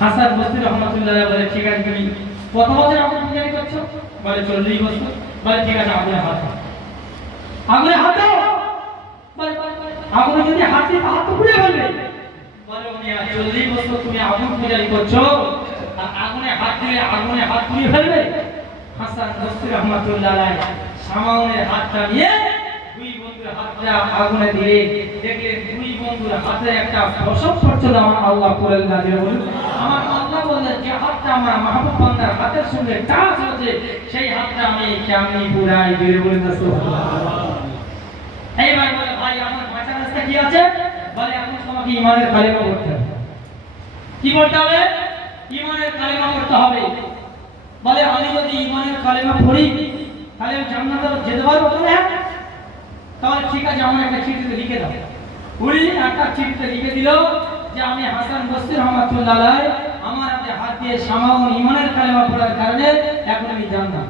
হাসান বসরি রহমাতুল্লাহ বলে ঠিক আছে তুমি কত বছর আগুন পূজারি করছো? বলে 40 বছর। বলে ঠিক আছে আগুনে হাত দাও। আগুনে হাত দাও। বলে আগুনে যদি হাত দিই হাত তো পুড়ে যাবে। বলে উনি 40 বছর তুমি আগুন পূজারি করছো আর আগুনে হাত দিলে আগুনে হাত পুড়ে ফেলবে? হাসান বসরি রহমাতুল্লাহ সামাউনের হাতটা নিয়ে দুই বন্ধুর হাতটা আগুনে দিলে দেখলেন দুই বন্ধুর হাতে একটা ফসল পড়ছে আমার আল্লাহ কোরআন নাযিল বলেন আমার আল্লাহ বলেন যে হাতটা আমার মাহবুব বান্দার হাতের সঙ্গে টাচ হচ্ছে সেই হাতটা আমি কেমনি পুরাই দিয়ে বলেন সুবহানাল্লাহ। এইবার বলে ভাই আমার বাঁচার রাস্তা কি আছে? বলে এখন তোমাকে ঈমানের কালেমা পড়তে হবে। কি পড়তে হবে? ঈমানের কালেমা পড়তে হবে। বলে আমি যদি ঈমানের কালেমা পড়ি তাহলে আমি জান্নাতে যেতে পারবো? বলে হ্যাঁ। তাহলে ঠিক আছে আমার একটা চিঠিতে লিখে দাও। উনি একটা চিঠিতে লিখে দিল যে আমি হাসান বসরি রহমাতুল্লাহ আমার হাতে হাত দিয়ে সামাউন ঈমানের কালেমা পড়ার কারণে এখন আমি জান্নাত।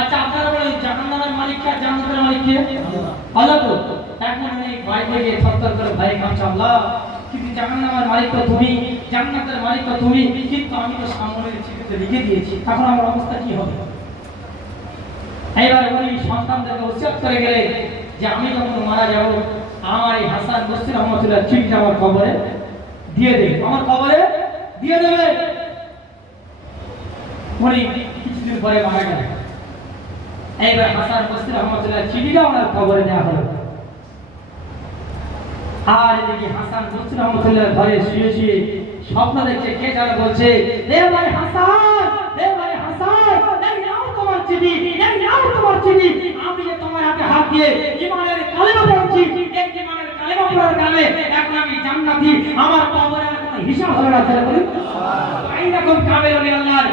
আচ্ছা আপনারা বলেন জাহান্নামের মালিক কে জান্নাতের মালিক কে? আল্লাহ। তো এখন আমি ভয় থেকে সত্তর করে ভাই মাশাআল্লাহ কিন্তু জাহান্নামের মালিক তো তুমি, জান্নাতের মালিক তো তুমি, কিন্তু আমি তো সামনের চিঠিতে লিখে দিয়েছি, তখন আমার অবস্থা কি হবে? এইবার উনি সন্তানদেরকে ওসিয়ত করে গেলেন যে আমি যখন মারা যাব আমার এই হাসান বসরি রহমাতুল্লাহ চিঠিটা আমার কবরে দিয়ে দেবে, আমার কবরে দিয়ে দেবে। উনি কিছুদিন পরে মারা গেলেন। এইবার হাসান বসরি রহমাতুল্লাহ চিঠিটা ওনার কবরে দেওয়া হলো। আর এদিকে হাসান বসরি রহমাতুল্লাহ ঘরে শুয়ে শুয়ে স্বপ্ন দেখছে, কে যেন বলছে এ ভাই হাসান, এ ভাই হাসান, এই নাও তোমার চিঠি, এই নাও তোমার চিঠি, আমি যে তোমার হাতে হাত দিয়ে ঈমানের কালেমা পড়ছি, এই ঈমানের কালেমা পড়ার কারণে এখন আমি জান্নাতি, আমার কবরে আর কোনো হিসাব হবে না। বলুন সুবহানাল্লাহ। এইরকম কামেল ওলি আল্লাহর